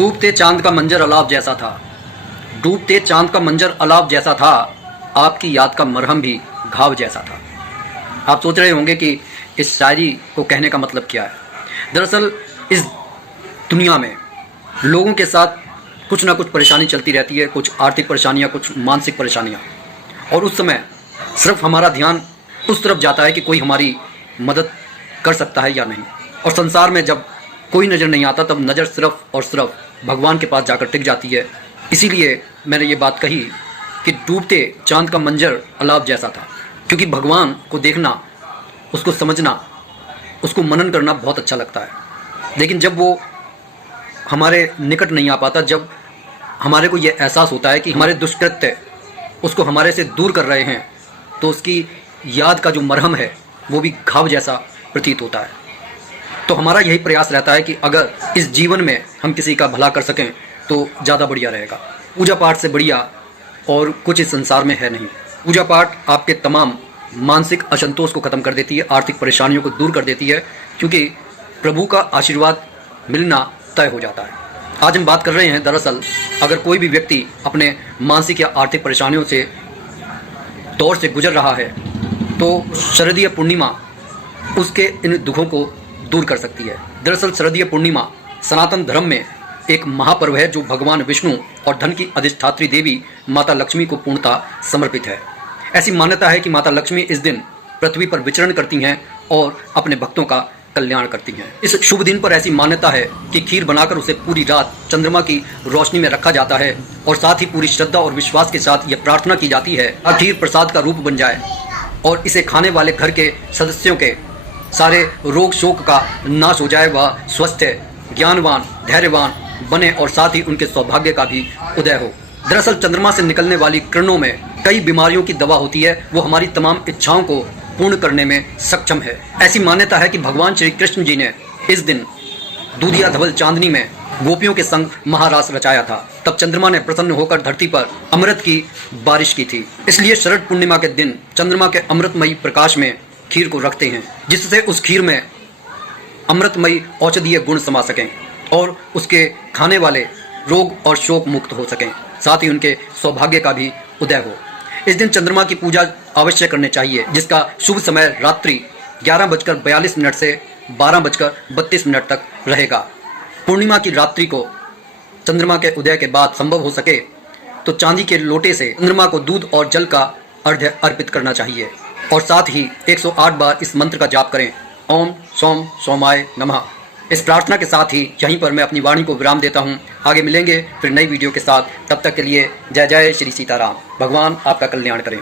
डूबते चांद का मंजर अलाव जैसा था, डूबते चांद का मंजर अलाव जैसा था, आपकी याद का मरहम भी घाव जैसा था। आप सोच रहे होंगे कि इस शायरी को कहने का मतलब क्या है। दरअसल इस दुनिया में लोगों के साथ कुछ ना कुछ परेशानी चलती रहती है, कुछ आर्थिक परेशानियाँ, कुछ मानसिक परेशानियाँ, और उस समय सिर्फ हमारा ध्यान उस तरफ जाता है कि कोई हमारी मदद कर सकता है या नहीं। और संसार में जब कोई नज़र नहीं आता तब नज़र सिर्फ और सिर्फ भगवान के पास जाकर टिक जाती है। इसीलिए मैंने ये बात कही कि डूबते चांद का मंजर अलाव जैसा था, क्योंकि भगवान को देखना, उसको समझना, उसको मनन करना बहुत अच्छा लगता है। लेकिन जब वो हमारे निकट नहीं आ पाता, जब हमारे को ये एहसास होता है कि हमारे दुष्कृत्य उसको हमारे से दूर कर रहे हैं, तो उसकी याद का जो मरहम है वो भी घाव जैसा प्रतीत होता है। तो हमारा यही प्रयास रहता है कि अगर इस जीवन में हम किसी का भला कर सकें तो ज़्यादा बढ़िया रहेगा। पूजा पाठ से बढ़िया और कुछ इस संसार में है नहीं। पूजा पाठ आपके तमाम मानसिक असंतोष को ख़त्म कर देती है, आर्थिक परेशानियों को दूर कर देती है, क्योंकि प्रभु का आशीर्वाद मिलना तय हो जाता है। आज हम बात कर रहे हैं, दरअसल अगर कोई भी व्यक्ति अपने मानसिक या आर्थिक परेशानियों से दौर से गुजर रहा है तो शरदीय पूर्णिमा उसके इन दुखों को दूर कर सकती है। दरअसल शरदीय पूर्णिमा सनातन धर्म में एक महापर्व है जो भगवान विष्णु और धन की अधिष्ठात्री देवी माता लक्ष्मी को पूर्णतः समर्पित है। ऐसी मान्यता है कि माता लक्ष्मी इस दिन पृथ्वी पर विचरण करती हैं और अपने भक्तों का कल्याण करती हैं। इस शुभ दिन पर ऐसी मान्यता है कि खीर बनाकर उसे पूरी रात चंद्रमा की रोशनी में रखा जाता है और साथ ही पूरी श्रद्धा और विश्वास के साथ यह प्रार्थना की जाती है कि खीर प्रसाद का रूप बन जाए और इसे खाने वाले घर के सदस्यों के सारे रोग शोक का नाश हो जाए, वह स्वस्थ, ज्ञानवान, धैर्यवान बने और साथ ही उनके सौभाग्य का भी उदय हो। दरअसल चंद्रमा से निकलने वाली किरणों में कई बीमारियों की दवा होती है, वो हमारी तमाम इच्छाओं को पूर्ण करने में सक्षम है। ऐसी मान्यता है कि भगवान श्री कृष्ण जी ने इस दिन दूधिया धवल चांदनी में गोपियों के संग महारास रचाया था। तब चंद्रमा ने प्रसन्न होकर धरती पर अमृत की बारिश की थी। इसलिए शरद पूर्णिमा के दिन चंद्रमा के अमृतमयी प्रकाश में खीर को रखते हैं, जिससे उस खीर में अमृतमयी औषधीय गुण समा सकें और उसके खाने वाले रोग और शोक मुक्त हो सकें, साथ ही उनके सौभाग्य का भी उदय हो। इस दिन चंद्रमा की पूजा अवश्य करनी चाहिए, जिसका शुभ समय रात्रि 11:42 से 12:32 तक रहेगा। पूर्णिमा की रात्रि को चंद्रमा के उदय के बाद संभव हो सके तो चांदी के लोटे से चंद्रमा को दूध और जल का अर्घ्य अर्पित करना चाहिए और साथ ही 108 बार इस मंत्र का जाप करें, ओम सोम सोमाय नमः। इस प्रार्थना के साथ ही यहीं पर मैं अपनी वाणी को विराम देता हूँ। आगे मिलेंगे फिर नई वीडियो के साथ। तब तक के लिए जय जय श्री सीताराम। भगवान आपका कल्याण करें।